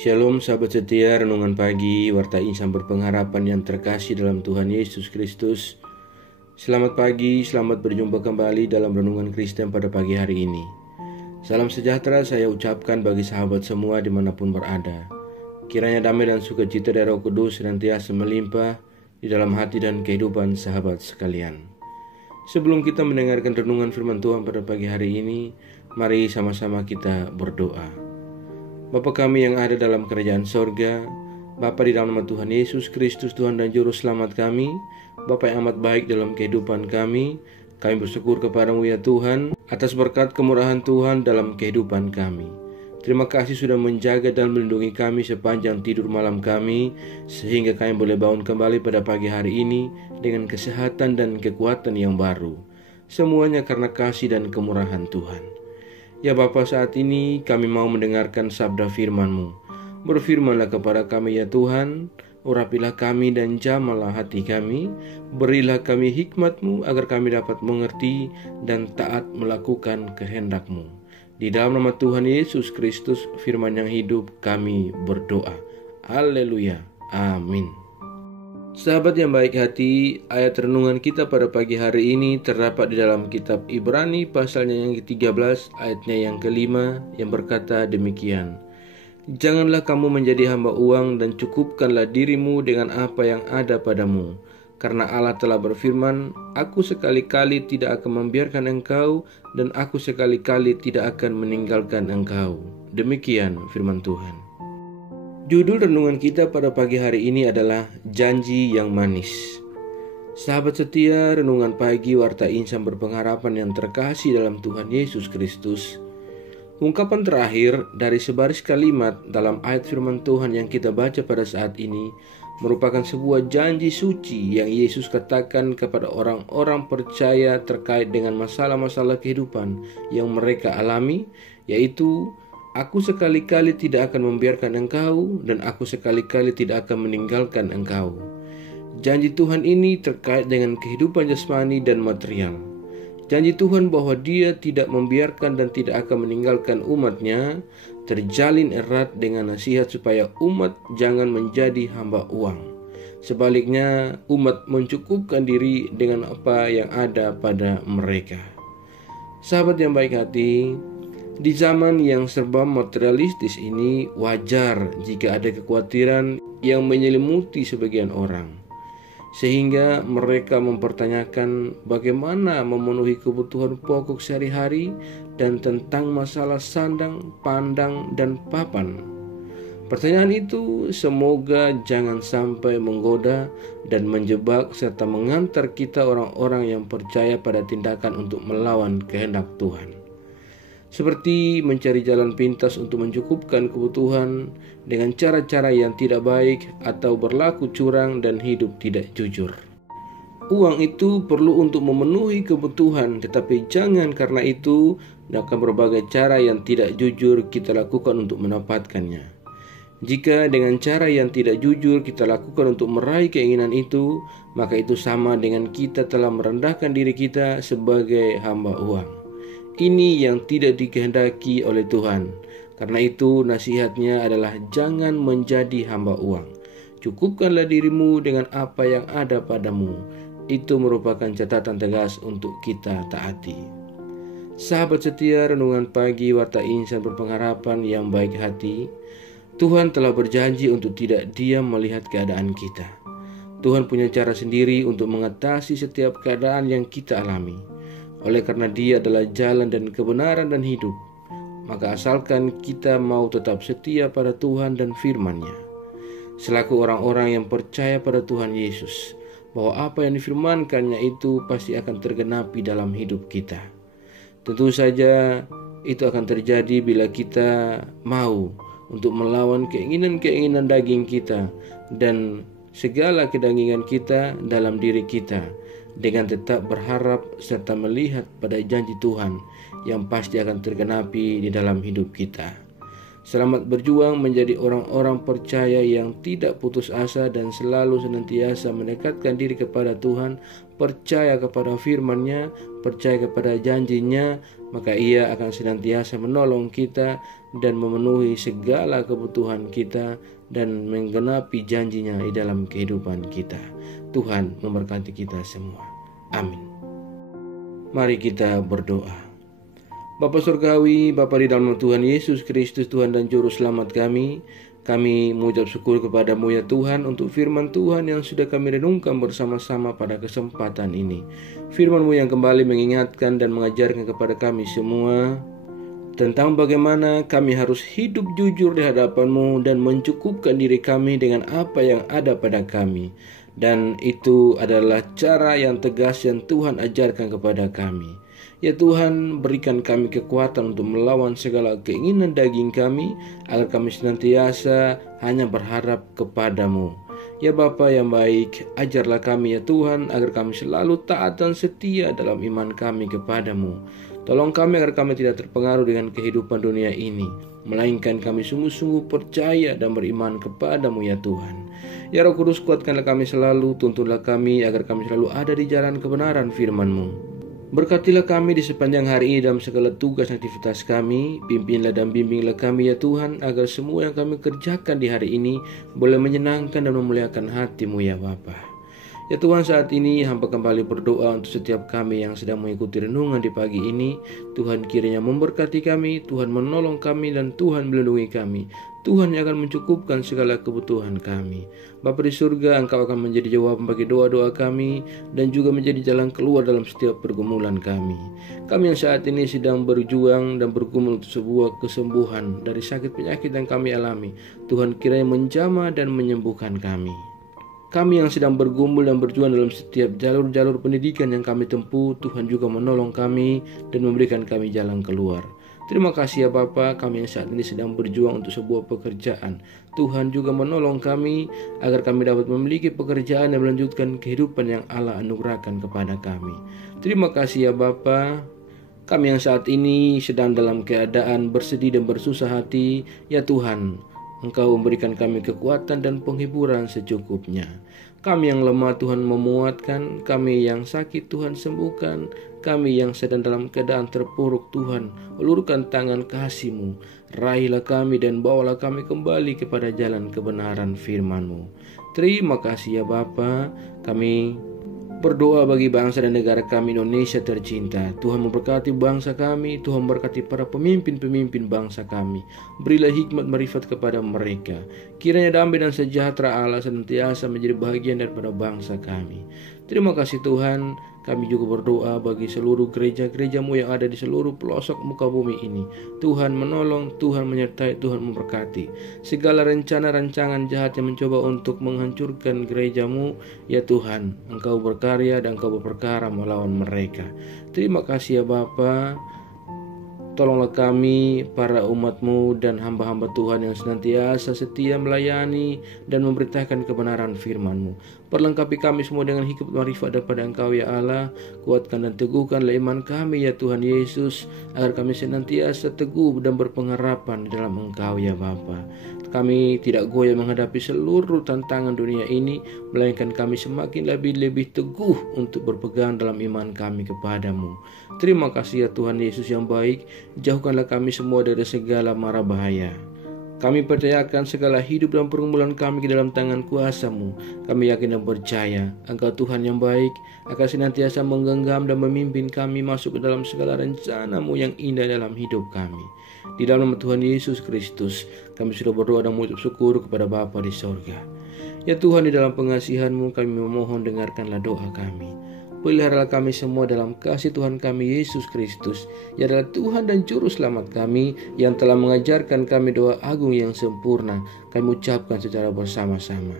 Shalom sahabat setia, renungan pagi Warta Insan Berpengharapan yang terkasih dalam Tuhan Yesus Kristus. Selamat pagi, selamat berjumpa kembali dalam renungan Kristen pada pagi hari ini. Salam sejahtera saya ucapkan bagi sahabat semua dimanapun berada. Kiranya damai dan sukacita dari Roh Kudus senantiasa melimpah di dalam hati dan kehidupan sahabat sekalian. Sebelum kita mendengarkan renungan firman Tuhan pada pagi hari ini, mari sama-sama kita berdoa. Bapa kami yang ada dalam kerajaan sorga, Bapa di dalam nama Tuhan Yesus Kristus, Tuhan dan Juru Selamat kami, Bapa yang amat baik dalam kehidupan kami bersyukur kepadamu ya Tuhan, atas berkat kemurahan Tuhan dalam kehidupan kami. Terima kasih sudah menjaga dan melindungi kami sepanjang tidur malam kami, sehingga kami boleh bangun kembali pada pagi hari ini dengan kesehatan dan kekuatan yang baru. Semuanya karena kasih dan kemurahan Tuhan. Ya Bapa, saat ini kami mau mendengarkan sabda firman-Mu. Berfirmanlah kepada kami ya Tuhan, urapilah kami dan jamalah hati kami, berilah kami hikmat-Mu agar kami dapat mengerti dan taat melakukan kehendak-Mu. Di dalam nama Tuhan Yesus Kristus, firman yang hidup, kami berdoa. Haleluya, amin. Sahabat yang baik hati, ayat renungan kita pada pagi hari ini terdapat di dalam kitab Ibrani pasalnya yang ke-13 ayatnya yang ke-5 yang berkata demikian. Janganlah kamu menjadi hamba uang dan cukupkanlah dirimu dengan apa yang ada padamu. Karena Allah telah berfirman, aku sekali-kali tidak akan membiarkan engkau dan aku sekali-kali tidak akan meninggalkan engkau. Demikian firman Tuhan. Judul renungan kita pada pagi hari ini adalah Janji yang Manis. Sahabat setia, renungan pagi Warta Insan Berpengharapan yang terkasih dalam Tuhan Yesus Kristus. Ungkapan terakhir dari sebaris kalimat dalam ayat firman Tuhan yang kita baca pada saat ini merupakan sebuah janji suci yang Yesus katakan kepada orang-orang percaya terkait dengan masalah-masalah kehidupan yang mereka alami, yaitu aku sekali-kali tidak akan membiarkan engkau dan aku sekali-kali tidak akan meninggalkan engkau. Janji Tuhan ini terkait dengan kehidupan jasmani dan material. Janji Tuhan bahwa Dia tidak membiarkan dan tidak akan meninggalkan umat-Nya terjalin erat dengan nasihat supaya umat jangan menjadi hamba uang. Sebaliknya, umat mencukupkan diri dengan apa yang ada pada mereka. Sahabat yang baik hati, di zaman yang serba materialistis ini, wajar jika ada kekhawatiran yang menyelimuti sebagian orang, sehingga mereka mempertanyakan bagaimana memenuhi kebutuhan pokok sehari-hari dan tentang masalah sandang, pandang, dan papan. Pertanyaan itu semoga jangan sampai menggoda dan menjebak serta mengantar kita orang-orang yang percaya pada tindakan untuk melawan kehendak Tuhan. Seperti mencari jalan pintas untuk mencukupkan kebutuhan dengan cara-cara yang tidak baik atau berlaku curang dan hidup tidak jujur. Uang itu perlu untuk memenuhi kebutuhan, tetapi jangan karena itu melakukan berbagai cara yang tidak jujur kita lakukan untuk mendapatkannya. Jika dengan cara yang tidak jujur kita lakukan untuk meraih keinginan itu, maka itu sama dengan kita telah merendahkan diri kita sebagai hamba uang. Ini yang tidak dikehendaki oleh Tuhan. Karena itu nasihatnya adalah jangan menjadi hamba uang. Cukupkanlah dirimu dengan apa yang ada padamu. Itu merupakan catatan tegas untuk kita taati. Sahabat setia, renungan pagi Warta Insan Berpengharapan yang baik hati, Tuhan telah berjanji untuk tidak diam melihat keadaan kita. Tuhan punya cara sendiri untuk mengatasi setiap keadaan yang kita alami. Oleh karena Dia adalah jalan dan kebenaran dan hidup, maka asalkan kita mau tetap setia pada Tuhan dan firman-Nya. Selaku orang-orang yang percaya pada Tuhan Yesus, bahwa apa yang difirmankannya itu pasti akan tergenapi dalam hidup kita. Tentu saja itu akan terjadi bila kita mau untuk melawan keinginan-keinginan daging kita dan segala kedagingan kita dalam diri kita, dengan tetap berharap serta melihat pada janji Tuhan yang pasti akan tergenapi di dalam hidup kita. Selamat berjuang menjadi orang-orang percaya yang tidak putus asa dan selalu senantiasa mendekatkan diri kepada Tuhan, percaya kepada firman-Nya, percaya kepada janjinya, maka Ia akan senantiasa menolong kita dan memenuhi segala kebutuhan kita dan menggenapi janjinya di dalam kehidupan kita. Tuhan memberkati kita semua. Amin. Mari kita berdoa. Bapa Surgawi, Bapa di dalam Tuhan Yesus Kristus, Tuhan dan Juru Selamat kami mengucap syukur kepadamu ya Tuhan untuk firman Tuhan yang sudah kami renungkan bersama-sama pada kesempatan ini. Firman-Mu yang kembali mengingatkan dan mengajarkan kepada kami semua tentang bagaimana kami harus hidup jujur di hadapan-Mu dan mencukupkan diri kami dengan apa yang ada pada kami. Dan itu adalah cara yang tegas yang Tuhan ajarkan kepada kami. Ya Tuhan, berikan kami kekuatan untuk melawan segala keinginan daging kami, agar kami senantiasa hanya berharap kepadamu. Ya Bapa yang baik, ajarlah kami ya Tuhan, agar kami selalu taat dan setia dalam iman kami kepadamu. Tolong kami agar kami tidak terpengaruh dengan kehidupan dunia ini, melainkan kami sungguh-sungguh percaya dan beriman kepadamu ya Tuhan. Ya Roh Kudus, kuatkanlah kami selalu, tuntunlah kami agar kami selalu ada di jalan kebenaran firman-Mu. Berkatilah kami di sepanjang hari ini dalam segala tugas dan aktivitas kami. Pimpinlah dan bimbinglah kami ya Tuhan, agar semua yang kami kerjakan di hari ini boleh menyenangkan dan memuliakan hati-Mu ya Bapa. Ya Tuhan, saat ini hamba kembali berdoa untuk setiap kami yang sedang mengikuti renungan di pagi ini. Tuhan kiranya memberkati kami, Tuhan menolong kami, dan Tuhan melindungi kami. Tuhan yang akan mencukupkan segala kebutuhan kami. Bapa di surga, Engkau akan menjadi jawaban bagi doa-doa kami dan juga menjadi jalan keluar dalam setiap pergumulan kami. Kami yang saat ini sedang berjuang dan bergumul untuk sebuah kesembuhan dari sakit penyakit yang kami alami, Tuhan kiranya menjamah dan menyembuhkan kami. Kami yang sedang bergumul dan berjuang dalam setiap jalur-jalur pendidikan yang kami tempuh, Tuhan juga menolong kami dan memberikan kami jalan keluar. Terima kasih ya Bapa, kami yang saat ini sedang berjuang untuk sebuah pekerjaan. Tuhan juga menolong kami agar kami dapat memiliki pekerjaan yang melanjutkan kehidupan yang Allah anugerahkan kepada kami. Terima kasih ya Bapa. Kami yang saat ini sedang dalam keadaan bersedih dan bersusah hati, ya Tuhan, Engkau memberikan kami kekuatan dan penghiburan secukupnya. Kami yang lemah Tuhan memuatkan, kami yang sakit Tuhan sembuhkan, kami yang sedang dalam keadaan terpuruk Tuhan ulurkan tangan kasih-Mu, raihlah kami dan bawalah kami kembali kepada jalan kebenaran firman-Mu. Terima kasih ya Bapa. Kami berdoa bagi bangsa dan negara kami Indonesia tercinta. Tuhan memberkati bangsa kami, Tuhan memberkati para pemimpin-pemimpin bangsa kami. Berilah hikmat marifat kepada mereka. Kiranya damai dan sejahtera Allah senantiasa menjadi bahagian daripada bangsa kami. Terima kasih Tuhan. Kami juga berdoa bagi seluruh gereja-gereja-Mu yang ada di seluruh pelosok muka bumi ini. Tuhan menolong, Tuhan menyertai, Tuhan memberkati. Segala rencana-rancangan jahat yang mencoba untuk menghancurkan gereja-Mu, ya Tuhan, Engkau berkarya dan Engkau berperkara melawan mereka. Terima kasih ya Bapa. Tolonglah kami, para umat-Mu dan hamba-hamba Tuhan yang senantiasa setia melayani dan memberitakan kebenaran firman-Mu. Perlengkapi kami semua dengan hikmat marifat daripada Engkau ya Allah. Kuatkan dan teguhkanlah iman kami ya Tuhan Yesus, agar kami senantiasa teguh dan berpengharapan dalam Engkau ya Bapa. Kami tidak goyah menghadapi seluruh tantangan dunia ini, melainkan kami semakin lebih teguh untuk berpegang dalam iman kami kepadamu. Terima kasih ya Tuhan Yesus yang baik, jauhkanlah kami semua dari segala mara bahaya. Kami percayakan segala hidup dan pergumulan kami ke dalam tangan kuasa-Mu. Kami yakin dan percaya Engkau Tuhan yang baik akan senantiasa menggenggam dan memimpin kami masuk ke dalam segala rencana-Mu yang indah dalam hidup kami. Di dalam nama Tuhan Yesus Kristus, kami sudah berdoa dan mengucap syukur kepada Bapa di sorga. Ya Tuhan, di dalam pengasihan-Mu kami memohon dengarkanlah doa kami. Peliharalah kami semua dalam kasih Tuhan kami Yesus Kristus, yang adalah Tuhan dan Juru Selamat kami, yang telah mengajarkan kami doa agung yang sempurna. Kami ucapkan secara bersama-sama.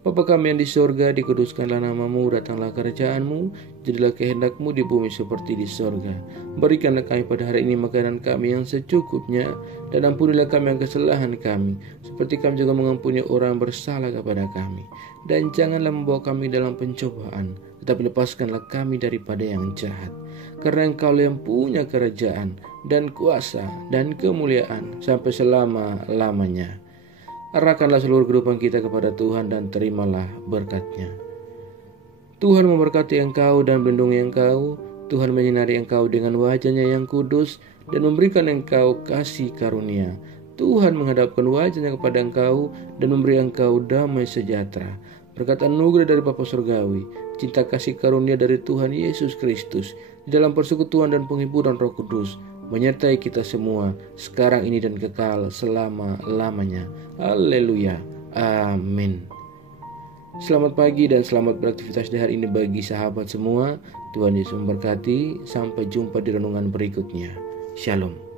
Bapa kami yang di sorga, dikuduskanlah nama-Mu, datanglah kerajaan-Mu, jadilah kehendak-Mu di bumi seperti di sorga. Berikanlah kami pada hari ini makanan kami yang secukupnya, dan ampunilah kami yang kesalahan kami, seperti kami juga mengampuni orang yang bersalah kepada kami. Dan janganlah membawa kami dalam pencobaan, tetapi lepaskanlah kami daripada yang jahat. Karena Engkau yang punya kerajaan, dan kuasa, dan kemuliaan, sampai selama-lamanya. Arahkanlah seluruh kehidupan kita kepada Tuhan dan terimalah berkat-Nya. Tuhan memberkati engkau dan melindungi engkau. Tuhan menyinari engkau dengan wajah-Nya yang kudus dan memberikan engkau kasih karunia. Tuhan menghadapkan wajah-Nya kepada engkau dan memberi engkau damai sejahtera. Berkat anugerah dari Bapa Surgawi, cinta kasih karunia dari Tuhan Yesus Kristus, di dalam persekutuan dan penghiburan Roh Kudus, menyertai kita semua, sekarang ini dan kekal selama-lamanya. Haleluya. Amin. Selamat pagi dan selamat beraktivitas di hari ini bagi sahabat semua. Tuhan Yesus memberkati. Sampai jumpa di renungan berikutnya. Shalom.